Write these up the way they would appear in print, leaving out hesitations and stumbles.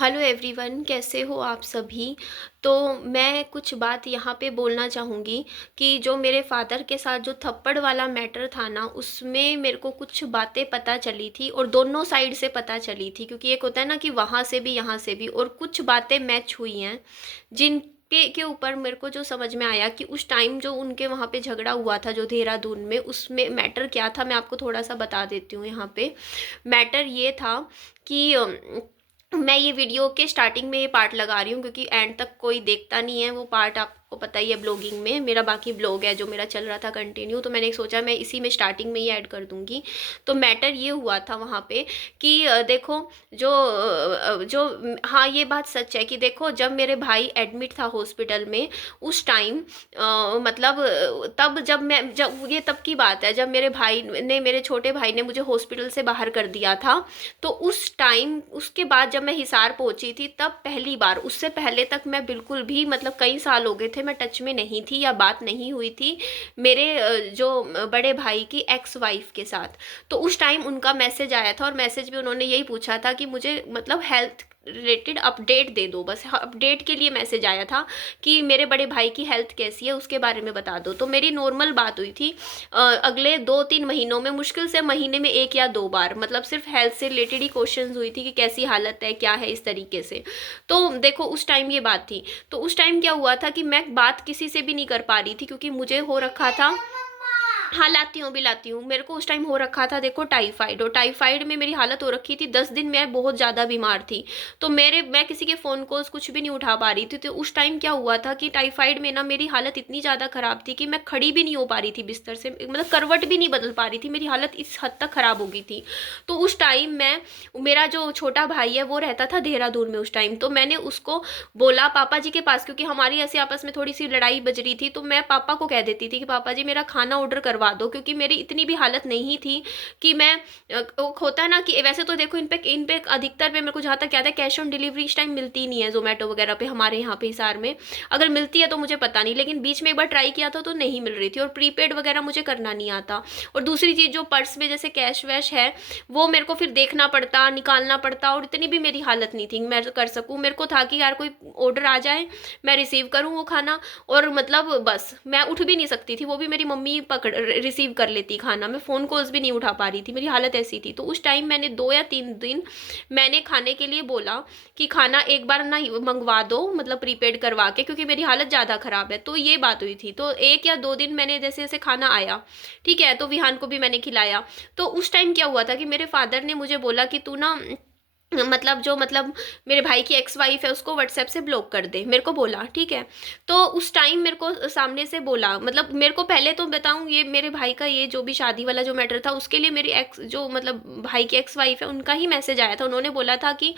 Hello everyone, कैसे हो आप सभी। तो मैं कुछ बात यहाँ पे बोलना चाहूँगी कि जो मेरे फादर के साथ जो थप्पड़ वाला मैटर था ना, उसमें मेरे को कुछ बातें पता चली थी और दोनों साइड से पता चली थी, क्योंकि एक होता है ना कि वहाँ से भी यहाँ से भी, और कुछ बातें मैच हुई हैं जिन के ऊपर मेरे को जो समझ में आया कि उस टाइम जो उनके वहाँ पे झगड़ा हुआ था जो देहरादून में, उसमें मैटर क्या था मैं आपको थोड़ा सा बता देती हूँ। यहाँ पे मैटर ये था कि मैं ये वीडियो के स्टार्टिंग में ये पार्ट लगा रही हूँ क्योंकि एंड तक कोई देखता नहीं है। वो पार्ट आपको पता ही है, ब्लॉगिंग में मेरा बाकी ब्लॉग है जो मेरा चल रहा था कंटिन्यू, तो मैंने सोचा मैं इसी में स्टार्टिंग में ही ऐड कर दूंगी। तो मैटर ये हुआ था वहाँ पे कि देखो हाँ, ये बात सच है कि देखो, जब मेरे भाई एडमिट था हॉस्पिटल में उस टाइम, मतलब तब जब ये तब की बात है जब मेरे छोटे भाई ने मुझे हॉस्पिटल से बाहर कर दिया था। तो उस टाइम उसके बाद जब मैं हिसार पहुंची थी तब पहली बार, उससे पहले तक मैं बिल्कुल भी, मतलब कई साल हो गए थे मैं टच में नहीं थी या बात नहीं हुई थी मेरे जो बड़े भाई की एक्स वाइफ के साथ। तो उस टाइम उनका मैसेज आया था और मैसेज में उन्होंने यही पूछा था कि मुझे मतलब हेल्थ रिलेटेड अपडेट दे दो, बस अपडेट के लिए मैसेज आया था कि मेरे बड़े भाई की हेल्थ कैसी है उसके बारे में बता दो। तो मेरी नॉर्मल बात हुई थी। अगले 2-3 महीनों में मुश्किल से महीने में 1 या 2 बार, मतलब सिर्फ हेल्थ से रिलेटेड ही क्वेश्चंस हुई थी कि कैसी हालत है, क्या है, इस तरीके से। तो देखो उस टाइम ये बात थी। तो उस टाइम क्या हुआ था कि मैं बात किसी से भी नहीं कर पा रही थी क्योंकि मुझे हो रखा था। हाँ, लाती हूँ भी लाती हूँ। मेरे को उस टाइम हो रखा था देखो टाइफाइड, और टाइफाइड में मेरी हालत हो रखी थी 10 दिन, मैं बहुत ज़्यादा बीमार थी। तो मैं किसी के फ़ोन कॉल्स कुछ भी नहीं उठा पा रही थी। तो उस टाइम क्या हुआ था कि टाइफाइड में ना मेरी हालत इतनी ज़्यादा ख़राब थी कि मैं खड़ी भी नहीं हो पा रही थी बिस्तर से, मतलब करवट भी नहीं बदल पा रही थी, मेरी हालत इस हद तक ख़राब हो गई थी। तो उस टाइम मेरा जो छोटा भाई है वो रहता था देहरादून में उस टाइम। तो मैंने उसको बोला पापा जी के पास, क्योंकि हमारी ऐसे आपस में थोड़ी सी लड़ाई बज रही थी, तो मैं पापा को कह देती थी कि पापा जी मेरा खाना ऑर्डर करवा दो, क्योंकि मेरी इतनी भी हालत नहीं थी कि मैं होता है ना कि वैसे तो देखो इन पे अधिकतर पे मेरे को जहाँ तक याद है कैश ऑन डिलीवरी इस टाइम मिलती नहीं है जोमेटो वगैरह पे, हमारे यहाँ पे हिसार में। अगर मिलती है तो मुझे पता नहीं, लेकिन बीच में एक बार ट्राई किया था तो नहीं मिल रही थी, और प्रीपेड वगैरह मुझे करना नहीं आता। और दूसरी चीज़, जो पर्स में जैसे कैश वैश है वो मेरे को फिर देखना पड़ता, निकालना पड़ता, और इतनी भी मेरी हालत नहीं थी मैं कर सकूँ। मेरे को था कि यार कोई ऑर्डर आ जाए, मैं रिसीव करूँ वो खाना, और मतलब बस मैं उठ भी नहीं सकती थी, वो भी मेरी मम्मी पकड़ रिसीव कर लेती खाना, मैं फ़ोन कॉल्स भी नहीं उठा पा रही थी, मेरी हालत ऐसी थी। तो उस टाइम मैंने 2 या 3 दिन मैंने खाने के लिए बोला कि खाना एक बार ना मंगवा दो, मतलब प्रीपेड करवा के, क्योंकि मेरी हालत ज़्यादा ख़राब है। तो ये बात हुई थी। तो 1 या 2 दिन मैंने जैसे जैसे खाना आया, ठीक है, तो विहान को भी मैंने खिलाया। तो उस टाइम क्या हुआ था कि मेरे फादर ने मुझे बोला कि तू ना, मतलब मेरे भाई की एक्स वाइफ है उसको व्हाट्सएप से ब्लॉक कर दे, मेरे को बोला, ठीक है। तो उस टाइम मेरे को सामने से बोला, मतलब मेरे को पहले तो बताऊं, ये मेरे भाई का ये जो भी शादी वाला जो मैटर था उसके लिए मेरी एक्स, जो मतलब भाई की एक्स वाइफ है, उनका ही मैसेज आया था। उन्होंने बोला था कि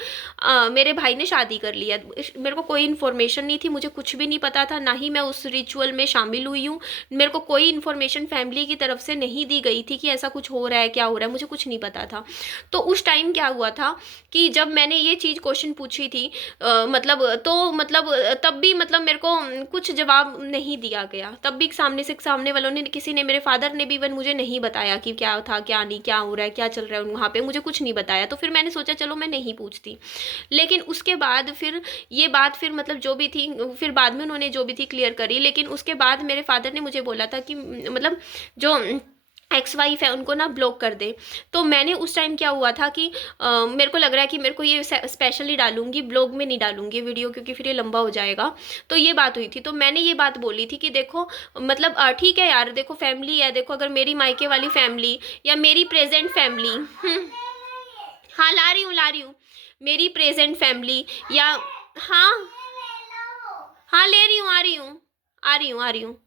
मेरे भाई ने शादी कर लिया। मेरे को कोई इन्फॉर्मेशन नहीं थी, मुझे कुछ भी नहीं पता था, ना ही मैं उस रिचुअल में शामिल हुई हूँ। मेरे को कोई इन्फॉर्मेशन फैमिली की तरफ से नहीं दी गई थी कि ऐसा कुछ हो रहा है, क्या हो रहा है, मुझे कुछ नहीं पता था। तो उस टाइम क्या हुआ था कि जब मैंने ये चीज़ क्वेश्चन पूछी थी, तब भी मतलब मेरे को कुछ जवाब नहीं दिया गया। तब भी सामने वालों ने, किसी ने, मेरे फादर ने भी इवन मुझे नहीं बताया कि क्या था क्या नहीं, क्या हो रहा है, क्या चल रहा है वहाँ पे, मुझे कुछ नहीं बताया। तो फिर मैंने सोचा चलो मैं नहीं पूछती। लेकिन उसके बाद फिर ये बात, फिर मतलब जो भी थी, फिर बाद में उन्होंने जो भी थी क्लियर करी। लेकिन उसके बाद मेरे फादर ने मुझे बोला था कि मतलब जो एक्स वाइफ है उनको ना ब्लॉक कर दे। तो मैंने उस टाइम क्या हुआ था कि मेरे को लग रहा है कि मेरे को ये स्पेशली डालूंगी, ब्लॉग में नहीं डालूंगी वीडियो, क्योंकि फिर ये लंबा हो जाएगा। तो ये बात हुई थी। तो मैंने ये बात बोली थी कि देखो, मतलब ठीक है यार, देखो फैमिली है, देखो अगर मेरी मायके वाली फैमिली या मेरी प्रेजेंट फैमिली, हाँ ला रही हूँ, मेरी प्रेजेंट फैमिली या, हाँ हाँ ले रही हूँ, आ रही हूँ।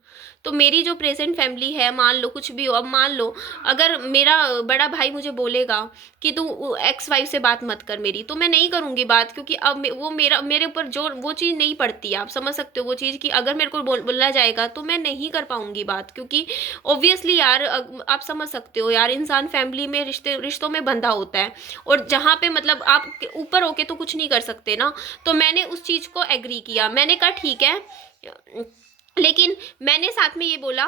तो मेरी जो प्रेजेंट फैमिली है, मान लो कुछ भी हो, अब मान लो अगर मेरा बड़ा भाई मुझे बोलेगा कि तू एक्स वाइफ से बात मत कर मेरी, तो मैं नहीं करूँगी बात, क्योंकि अब वो मेरे ऊपर जो वो चीज़ नहीं पड़ती है। आप समझ सकते हो वो चीज़ कि अगर मेरे को बोला जाएगा तो मैं नहीं कर पाऊंगी बात, क्योंकि ऑब्वियसली यार आप समझ सकते हो यार, इंसान फैमिली में रिश्तों में बंधा होता है, और जहाँ पे मतलब आप ऊपर होके तो कुछ नहीं कर सकते ना। तो मैंने उस चीज़ को एग्री किया, मैंने कहा ठीक है। लेकिन मैंने साथ में ये बोला,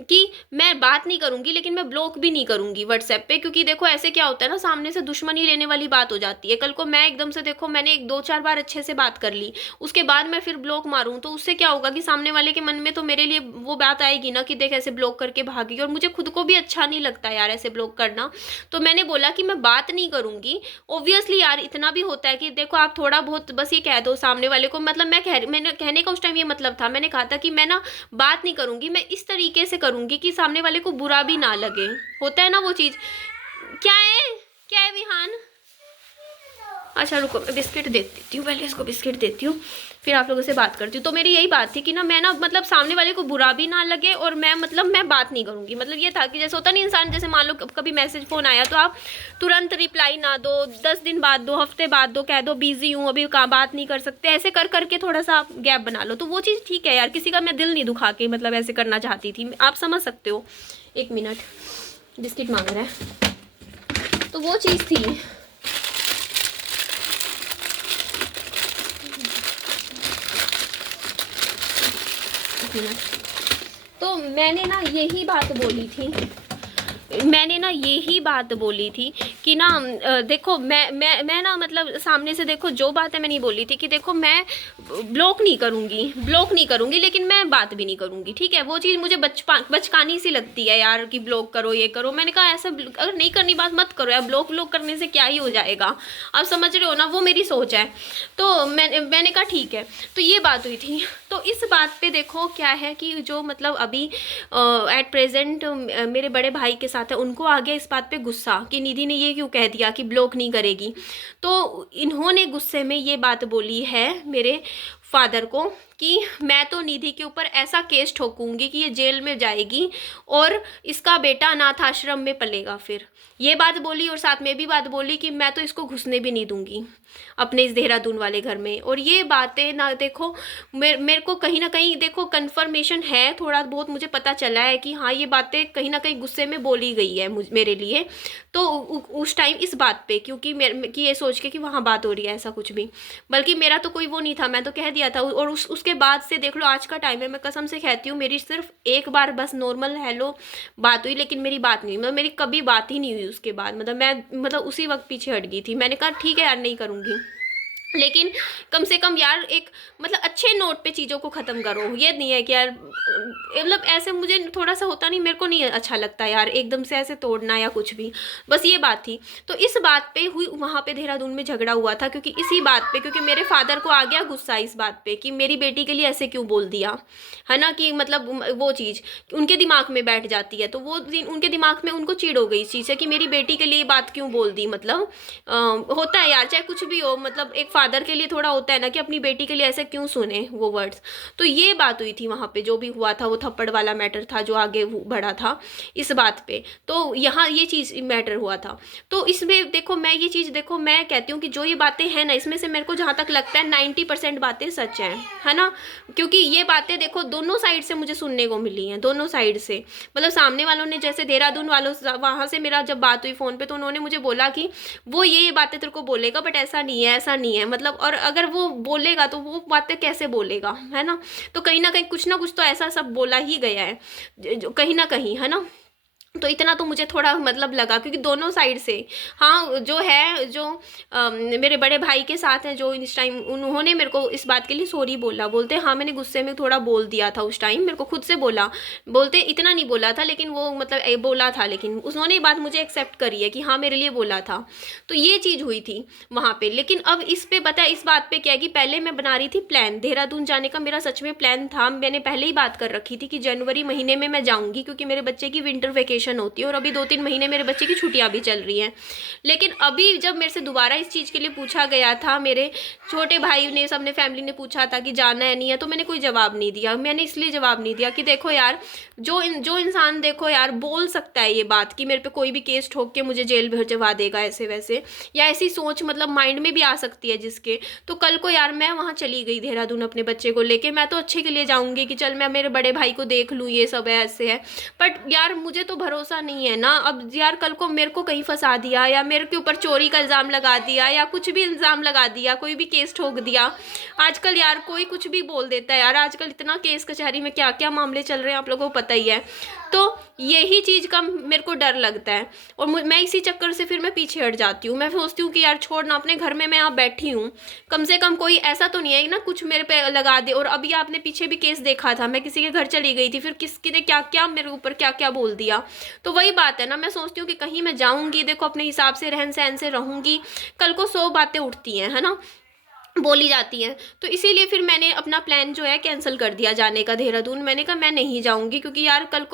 कि मैं बात नहीं करूंगी लेकिन मैं ब्लॉक भी नहीं करूंगी व्हाट्सएप पे, क्योंकि देखो ऐसे क्या होता है ना, सामने से दुश्मनी लेने वाली बात हो जाती है। कल को मैं एकदम से, देखो मैंने एक दो चार बार अच्छे से बात कर ली, उसके बाद मैं फिर ब्लॉक मारूं तो उससे क्या होगा कि सामने वाले के मन में तो मेरे लिए वो बात आएगी ना कि देख ऐसे ब्लॉक करके भागी, और मुझे खुद को भी अच्छा नहीं लगता यार ऐसे ब्लॉक करना। तो मैंने बोला कि मैं बात नहीं करूंगी। ऑब्वियसली यार इतना भी होता है कि देखो आप थोड़ा बहुत बस ये कह दो सामने वाले को, मतलब मैंने कहने का उस टाइम ये मतलब था, मैंने कहा था कि मैं ना बात नहीं करूंगी, मैं इस तरीके से करूंगी कि सामने वाले को बुरा भी ना लगे। होता है ना वो चीज। क्या है, क्या है विहान? अच्छा रुको, मैं बिस्किट दे देती हूँ, पहले इसको बिस्किट देती हूँ, फिर आप लोगों से बात करती हूँ। तो मेरी यही बात थी कि ना मैं ना मतलब सामने वाले को बुरा भी ना लगे, और मैं मतलब मैं बात नहीं करूँगी। मतलब ये था कि जैसे होता नहीं इंसान, जैसे मान लो कभी मैसेज फ़ोन आया तो आप तुरंत रिप्लाई ना दो, 10 दिन बाद दो, हफ्ते बाद दो, कह दो बिजी हूँ अभी कहाँ बात नहीं कर सकते, ऐसे कर करके थोड़ा सा गैप बना लो। तो वो चीज़ ठीक है यार, किसी का मैं दिल नहीं दुखा के मतलब ऐसे करना चाहती थी, आप समझ सकते हो। एक मिनट, बिस्किट मांग रहा है, तो वो चीज़ थी। तो मैंने ना यही बात बोली थी, मैंने ना यही बात बोली थी कि ना देखो मैं ना मतलब सामने से देखो जो बात है मैं नहीं बोली थी कि देखो मैं ब्लॉक नहीं करूँगी, ब्लॉक नहीं करूँगी, लेकिन मैं बात भी नहीं करूँगी। ठीक है, वो चीज़ मुझे बचकानी सी लगती है यार कि ब्लॉक करो ये करो। मैंने कहा ऐसा अगर नहीं करनी बात मत करो यार, ब्लॉक करने से क्या ही हो जाएगा, आप समझ रहे हो ना, वो मेरी सोच है। तो मैंने कहा ठीक है, तो ये बात हुई थी। तो इस बात पे देखो क्या है कि जो मतलब अभी एट प्रेजेंट मेरे बड़े भाई के साथ है, उनको आ गया इस बात पे गुस्सा कि निधि ने ये क्यों कह दिया कि ब्लॉक नहीं करेगी। तो इन्होंने गुस्से में ये बात बोली है मेरे फादर को कि मैं तो निधि के ऊपर ऐसा केस ठोकूंगी कि ये जेल में जाएगी और इसका बेटा अनाथ आश्रम में पलेगा। फिर ये बात बोली, और साथ में भी बात बोली कि मैं तो इसको घुसने भी नहीं दूंगी अपने इस देहरादून वाले घर में। और ये बातें ना देखो मेरे को कहीं ना कहीं देखो कंफर्मेशन है, थोड़ा बहुत मुझे पता चला है कि हाँ ये बातें कहीं ना कहीं गुस्से में बोली गई है मेरे लिए। तो उस टाइम इस बात पे क्योंकि कि ये सोच के कि वहाँ बात हो रही है, ऐसा कुछ भी, बल्कि मेरा तो कोई वो नहीं था, मैं तो कह दिया था। और उसके बाद से देख लो आज का टाइम है, मैं कसम से कहती हूँ मेरी सिर्फ एक बार बस नॉर्मल हेलो बात हुई, लेकिन मेरी बात नहीं हुई, मतलब मेरी कभी बात ही नहीं हुई उसके बाद। मतलब मैं मतलब उसी वक्त पीछे हट गई थी, मैंने कहा ठीक है यार नहीं करूँगी, लेकिन कम से कम यार एक मतलब अच्छे नोट पे चीज़ों को ख़त्म करो। ये नहीं है कि यार मतलब ऐसे मुझे थोड़ा सा होता नहीं, मेरे को नहीं अच्छा लगता यार एकदम से ऐसे तोड़ना या कुछ भी। बस ये बात थी। तो इस बात पे हुई, वहाँ पे देहरादून में झगड़ा हुआ था क्योंकि इसी बात पे, क्योंकि मेरे फादर को आ गया गुस्सा इस बात पे कि मेरी बेटी के लिए ऐसे क्यों बोल दिया, है ना, कि मतलब वो चीज़ उनके दिमाग में बैठ जाती है। तो वो उनके दिमाग में उनको चिढ़ हो गई इस चीज़ से कि मेरी बेटी के लिए बात क्यों बोल दी। मतलब होता है यार चाहे कुछ भी हो, मतलब एक फादर के लिए थोड़ा होता है ना कि अपनी बेटी के लिए ऐसे क्यों सुने वो वर्ड्स। तो ये बात हुई थी वहाँ पे, जो भी हुआ था वो थप्पड़ वाला मैटर था जो आगे बढ़ा था इस बात पे। तो यहाँ ये चीज़ मैटर हुआ था। तो इसमें देखो मैं ये चीज़ देखो मैं कहती हूँ कि जो ये बातें हैं ना, इसमें से मेरे को जहाँ तक लगता है 90% बातें सच हैं, है ना, क्योंकि ये बातें देखो दोनों साइड से मुझे सुनने को मिली हैं, दोनों साइड से। मतलब सामने वालों ने, जैसे देहरादून वालों वहाँ से मेरा जब बात हुई फ़ोन पे, तो उन्होंने मुझे बोला कि वो ये बातें तेरे को बोलेगा, बट ऐसा नहीं है, ऐसा नहीं है, मतलब और अगर वो बोलेगा तो वो बातें कैसे बोलेगा, है ना। तो कहीं ना कुछ तो ऐसा सब बोला ही गया है जो कहीं ना कहीं, है ना। तो इतना तो मुझे थोड़ा मतलब लगा क्योंकि दोनों साइड से, हाँ जो है जो मेरे बड़े भाई के साथ हैं जो इस टाइम, उन्होंने मेरे को इस बात के लिए सॉरी बोला, बोलते हाँ मैंने गुस्से में थोड़ा बोल दिया था उस टाइम, मेरे को खुद से बोला, बोलते इतना नहीं बोला था लेकिन वो मतलब बोला था, लेकिन उन्होंने ये बात मुझे एक्सेप्ट करी है कि हाँ मेरे लिए बोला था। तो ये चीज़ हुई थी वहाँ पे। लेकिन अब इस पे बता, इस बात पे क्या है कि पहले मैं बना रही थी प्लान देहरादून जाने का, मेरा सच में प्लान था, मैंने पहले ही बात कर रखी थी कि जनवरी महीने में मैं जाऊँगी क्योंकि मेरे बच्चे की विंटर वेकेशन होती है और अभी 2-3 महीने मेरे बच्चे की छुट्टियां भी चल रही हैं। लेकिन अभी जब मेरे से दोबारा इस चीज़ के लिए पूछा गया था, मेरे छोटे भाई ने, सबने फैमिली ने पूछा था कि जाना है नहीं है, तो मैंने कोई जवाब नहीं दिया। मैंने इसलिए जवाब नहीं दिया कि देखो यार जो इंसान देखो यार बोल सकता है ये बात कि मेरे पे कोई भी केस ठोक के मुझे जेल भेजवा देगा ऐसे वैसे, या ऐसी सोच मतलब माइंड में भी आ सकती है जिसके, तो कल को यार मैं वहाँ चली गई देहरादून अपने बच्चे को लेके, मैं तो अच्छे के लिए जाऊँगी कि चल मैं मेरे बड़े भाई को देख लूँ, ये सब है ऐसे है, बट यार मुझे तो भरोसा नहीं है ना। अब यार कल को मेरे को कहीं फंसा दिया या मेरे के ऊपर चोरी का इल्ज़ाम लगा दिया या कुछ भी इल्ज़ाम लगा दिया, कोई भी केस ठोक दिया। आजकल यार कोई कुछ भी बोल देता है यार, आजकल इतना केस कचहरी में क्या क्या मामले चल रहे हैं आप लोगों को पता ही है। तो यही चीज़ का मेरे को डर लगता है, और मैं इसी चक्कर से फिर मैं पीछे हट जाती हूँ। मैं सोचती हूँ कि यार छोड़ना, अपने घर में मैं यहाँ बैठी हूँ, कम से कम कोई ऐसा तो नहीं है ना कुछ मेरे पे लगा दे। और अभी आपने पीछे भी केस देखा था, मैं किसी के घर चली गई थी, फिर किसकी ने क्या क्या मेरे ऊपर क्या क्या बोल दिया। तो वही बात है ना, मैं सोचती हूँ कि कहीं मैं जाऊँगी, देखो अपने हिसाब से रहन सहन से रहूँगी, कल को 100 बातें उठती हैं, है ना, बोली जाती हैं। तो इसीलिए फिर मैंने अपना प्लान जो है कैंसिल कर दिया जाने का देहरादून। मैंने कहा मैं नहीं जाऊंगी, क्योंकि यार कल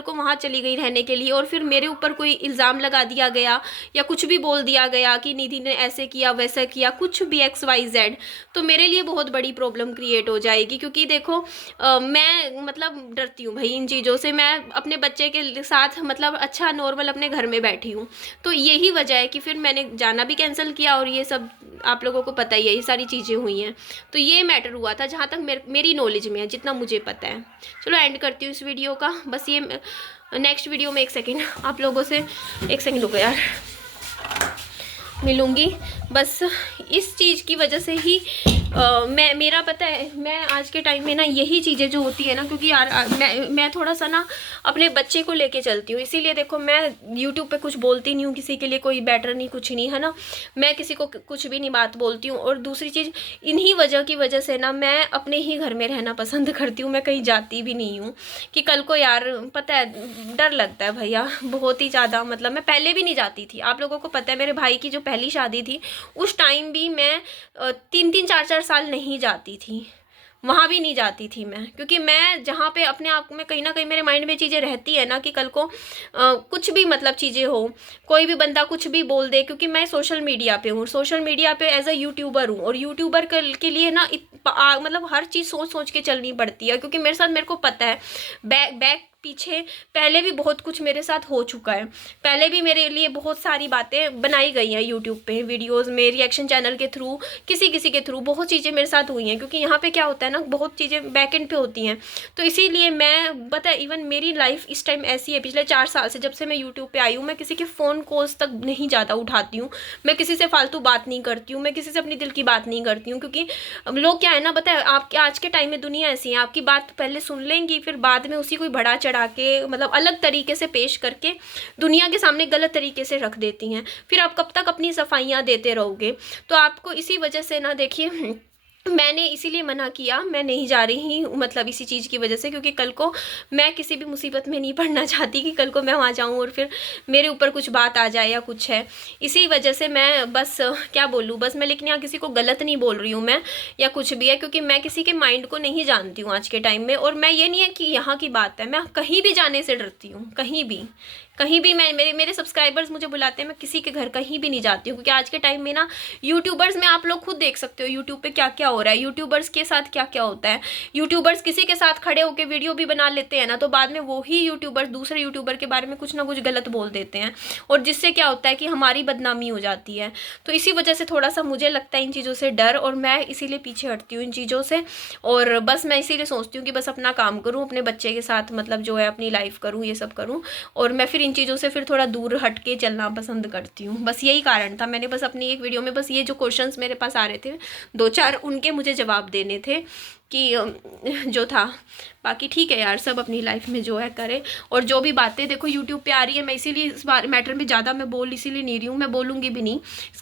को वहाँ चली गई रहने के लिए और फिर मेरे ऊपर कोई इल्ज़ाम लगा दिया गया या कुछ भी बोल दिया गया कि निधि ने ऐसे किया वैसा किया, कुछ भी XYZ, तो मेरे लिए बहुत बड़ी प्रॉब्लम क्रिएट हो जाएगी। क्योंकि देखो मैं मतलब डरती हूँ भाई इन चीज़ों से। मैं अपने बच्चे के साथ मतलब अच्छा नॉर्मल अपने घर में बैठी हूँ, तो यही वजह है कि फिर मैंने जाना भी कैंसिल किया। और ये सब आप लोगों को पता ही है, ये सारी चीज़ें हुई हैं। तो ये मैटर हुआ था जहाँ तक मेरी नॉलेज में है, जितना मुझे पता है। चलो एंड करती हूँ इस वीडियो का। बस ये नेक्स्ट वीडियो में 1 सेकेंड आप लोगों से 1 सेकेंड रुको यार, मिलूँगी। बस इस चीज़ की वजह से ही मेरा पता है, मैं आज के टाइम में ना यही चीज़ें जो होती है ना, क्योंकि यार मैं थोड़ा सा ना अपने बच्चे को लेके चलती हूँ। इसीलिए देखो मैं यूट्यूब पे कुछ बोलती नहीं हूँ किसी के लिए, कोई बेटर नहीं कुछ नहीं, है ना, मैं किसी को कुछ भी नहीं बात बोलती हूँ। और दूसरी चीज़, इन्हीं वजह की वजह से ना मैं अपने ही घर में रहना पसंद करती हूँ। मैं कहीं जाती भी नहीं हूँ कि कल को यार पता है डर लगता है भैया बहुत ही ज़्यादा। मतलब मैं पहले भी नहीं जाती थी, आप लोगों को पता है मेरे भाई की जो पहली शादी थी उस टाइम भी मैं 3-3 4-4 साल नहीं जाती थी, वहाँ भी नहीं जाती थी मैं। क्योंकि मैं जहाँ पे अपने आप में कहीं ना कहीं मेरे माइंड में चीज़ें रहती है ना कि कल को कुछ भी मतलब चीज़ें हो, कोई भी बंदा कुछ भी बोल दे। क्योंकि मैं सोशल मीडिया पे हूँ, सोशल मीडिया पे एज अ यूट्यूबर हूँ, और यूट्यूबर के लिए ना मतलब हर चीज़ सोच सोच के चलनी पड़ती है। क्योंकि मेरे को पता है बैक पीछे पहले भी बहुत कुछ मेरे साथ हो चुका है, पहले भी मेरे लिए बहुत सारी बातें बनाई गई हैं यूट्यूब पे वीडियोस में, रिएक्शन चैनल के थ्रू, किसी के थ्रू बहुत चीज़ें मेरे साथ हुई हैं। क्योंकि यहाँ पे क्या होता है ना, बहुत चीज़ें बैक एंड पे होती हैं। तो इसीलिए मैं पता है, इवन मेरी लाइफ इस टाइम ऐसी है, पिछले 4 साल से जब से मैं यूट्यूब पे आई हूँ, मैं किसी के फ़ोन कॉल्स तक नहीं ज़्यादा उठाती हूँ, मैं किसी से फालतू बात नहीं करती हूँ, मैं किसी से अपनी दिल की बात नहीं करती हूँ। क्योंकि लोग क्या है ना, पता है आपके आज के टाइम में दुनिया ऐसी है, आपकी बात पहले सुन लेंगी, फिर बाद में उसी कोई बढ़ा चढ़ा के मतलब अलग तरीके से पेश करके दुनिया के सामने गलत तरीके से रख देती हैं। फिर आप कब तक अपनी सफाइयाँ देते रहोगे। तो आपको इसी वजह से ना, देखिए मैंने इसीलिए मना किया, मैं नहीं जा रही हूँ मतलब इसी चीज़ की वजह से। क्योंकि कल को मैं किसी भी मुसीबत में नहीं पड़ना चाहती कि कल को मैं वहाँ जाऊँ और फिर मेरे ऊपर कुछ बात आ जाए या कुछ है। इसी वजह से मैं बस क्या बोलूँ, बस मैं लेकिन यहाँ किसी को गलत नहीं बोल रही हूँ मैं, या कुछ भी है। क्योंकि मैं किसी के माइंड को नहीं जानती हूँ आज के टाइम में। और मैं ये नहीं है कि यहाँ की बात है, मैं कहीं भी जाने से डरती हूँ, कहीं भी मैं मेरे सब्सक्राइबर्स मुझे बुलाते हैं, मैं किसी के घर कहीं भी नहीं जाती हूँ। क्योंकि आज के टाइम में ना यूट्यूबर्स में आप लोग खुद देख सकते हो यूट्यूब पे क्या क्या हो रहा है, यूट्यूबर्स के साथ क्या क्या होता है। यूट्यूबर्स किसी के साथ खड़े होकर वीडियो भी बना लेते हैं ना, तो बाद में वही यूट्यूबर्स दूसरे यूट्यूबर के बारे में कुछ ना कुछ गलत बोल देते हैं, और जिससे क्या होता है कि हमारी बदनामी हो जाती है। तो इसी वजह से थोड़ा सा मुझे लगता है इन चीज़ों से डर, और मैं इसीलिए पीछे हटती हूँ इन चीज़ों से। और बस मैं इसीलिए सोचती हूँ कि बस अपना काम करूँ, अपने बच्चे के साथ मतलब जो है अपनी लाइफ करूँ, ये सब करूँ। और मैं फिर इन चीज़ों से फिर थोड़ा दूर हट के चलना पसंद करती हूँ। बस यही कारण था, मैंने बस अपनी एक वीडियो में बस ये जो क्वेश्चंस मेरे पास आ रहे थे 2-4 उनके मुझे जवाब देने थे कि जो था। बाकी ठीक है यार, सब अपनी लाइफ में जो है करे। और जो भी बातें देखो यूट्यूब पे आ रही है, मैं इसीलिए इस बार मैटर में ज़्यादा मैं बोल इसीलिए नहीं रही हूँ, मैं बोलूँगी भी नहीं,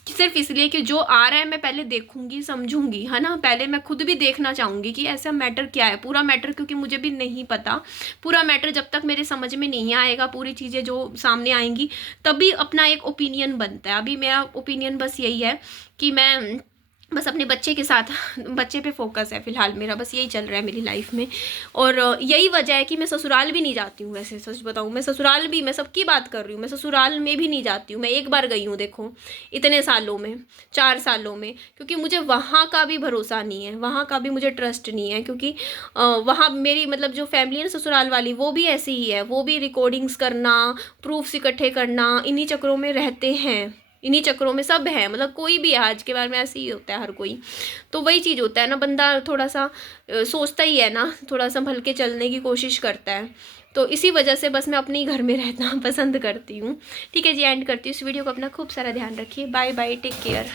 सिर्फ इसलिए कि जो आ रहा है मैं पहले देखूँगी समझूँगी, है ना। पहले मैं खुद भी देखना चाहूँगी कि ऐसा मैटर क्या है पूरा मैटर, क्योंकि मुझे भी नहीं पता पूरा मैटर। जब तक मेरे समझ में नहीं आएगा पूरी चीज़ें जो सामने आएंगी, तभी अपना एक ओपिनियन बनता है। अभी मेरा ओपिनियन बस यही है कि मैं बस अपने बच्चे के साथ, बच्चे पे फोकस है फ़िलहाल मेरा, बस यही चल रहा है मेरी लाइफ में। और यही वजह है कि मैं ससुराल भी नहीं जाती हूँ। वैसे सच बताऊँ, मैं ससुराल भी, मैं सबकी बात कर रही हूँ, मैं ससुराल में भी नहीं जाती हूँ। मैं एक बार गई हूँ देखो इतने सालों में, 4 सालों में। क्योंकि मुझे वहाँ का भी भरोसा नहीं है, वहाँ का भी मुझे ट्रस्ट नहीं है। क्योंकि वहाँ मेरी मतलब जो फैमिली है ससुराल वाली, वो भी ऐसी ही है, वो भी रिकॉर्डिंग्स करना, प्रूफ्स इकट्ठे करना, इन्हीं चक्करों में रहते हैं, इन्हीं चक्करों में सब है। मतलब कोई भी है आज के बारे में ऐसे ही होता है हर कोई। तो वही चीज़ होता है ना, बंदा थोड़ा सा सोचता ही है ना, थोड़ा संभल के चलने की कोशिश करता है। तो इसी वजह से बस मैं अपने ही घर में रहना पसंद करती हूँ। ठीक है जी, एंड करती हूँ इस वीडियो को। अपना खूब सारा ध्यान रखिए। Bye bye, take care.